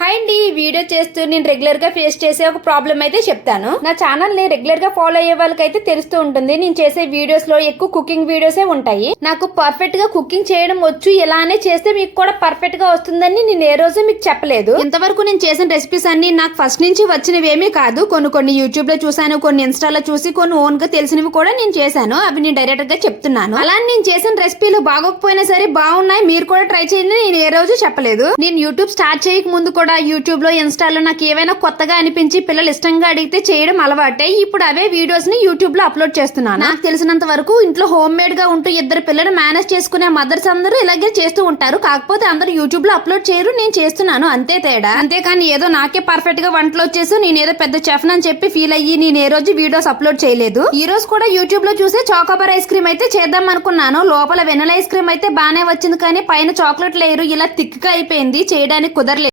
Hi అండి, ఈ video చేస్తూ నేను రెగ్యులర్ గా ఫేస్ చేసే ఒక ప్రాబ్లం అయితే చెప్తాను. నా ఛానల్ ని రెగ్యులర్ గా ఫాలో అయ్యే వాళ్ళకైతే తెలుస్తూ ఉంటుంది. నేను చేసే వీడియోస్ లో ఎక్కువ కుకింగ్ వీడియోసే ఉంటాయి. నాకు పర్ఫెక్ట్ గా కుకింగ్ చేయడం వచ్చు, ఇలానే చేస్తే మీకు కూడా పర్ఫెక్ట్ గా వస్తుందని నేను ఏ రోజు మీకు చెప్పలేదు. ఇంతవరకు నేను చేసిన రెసిపీస్ అన్ని నాకు ఫస్ట్ నుంచి వచ్చినవి ఏమీ కాదు. కొన్ని యూట్యూబ్ లో చూసాను, కొన్ని ఇన్స్టాలో చూసి, కొన్ని ఓన్ గా తెలిసినవి కూడా నేను చేశాను. అవి నేను డైరెక్ట్ గా చెప్తున్నాను. అలా నేను చేసిన రెసిపీలు బాగోకపోయినా సరే బాగున్నాయి, మీరు కూడా ట్రై చేయండి, నేను ఏ రోజు చెప్పలేదు. నేను యూట్యూబ్ స్టార్ట్ చేయక ముందు కూడా యూట్యూబ్ లో ఇన్స్టాలో నాకు ఏవైనా కొత్తగా అనిపించి పిల్లలు ఇష్టంగా అడిగితే చేయడం అలవాటే. ఇప్పుడు అవే వీడియోస్ ని యూట్యూబ్ లో అప్లోడ్ చేస్తున్నాను. నాకు తెలిసినంత వరకు ఇంట్లో హోమ్ మేడ్ గా ఉంటూ ఇద్దరు పిల్లలు మేనేజ్ చేసుకునే మదర్స్ అందరూ ఇలాగే చేస్తూ ఉంటారు. కాకపోతే అందరూ యూట్యూబ్ లో అప్లోడ్ చేయరు, నేను చేస్తున్నాను అంతే తేడా. అంతేకాని ఏదో నాకే పర్ఫెక్ట్ గా వంటలు వచ్చేసి నేను ఏదో పెద్ద చెఫ్ అని చెప్పి ఫీల్ అయ్యి నేను ఏ రోజు వీడియోస్ అప్లోడ్ చేయలేదు. ఈ రోజు కూడా యూట్యూబ్ లో చూసి చాకోబార్ ఐస్ క్రీమ్ అయితే చేద్దాం అనుకున్నాను. లోపల వెనిలా ఐస్ క్రీమ్ అయితే బానే వచ్చింది, కానీ పైన చాక్లెట్ లేయరు ఇలా థిక్ గా అయిపోయింది, చేయడానికి కుదరలేదు.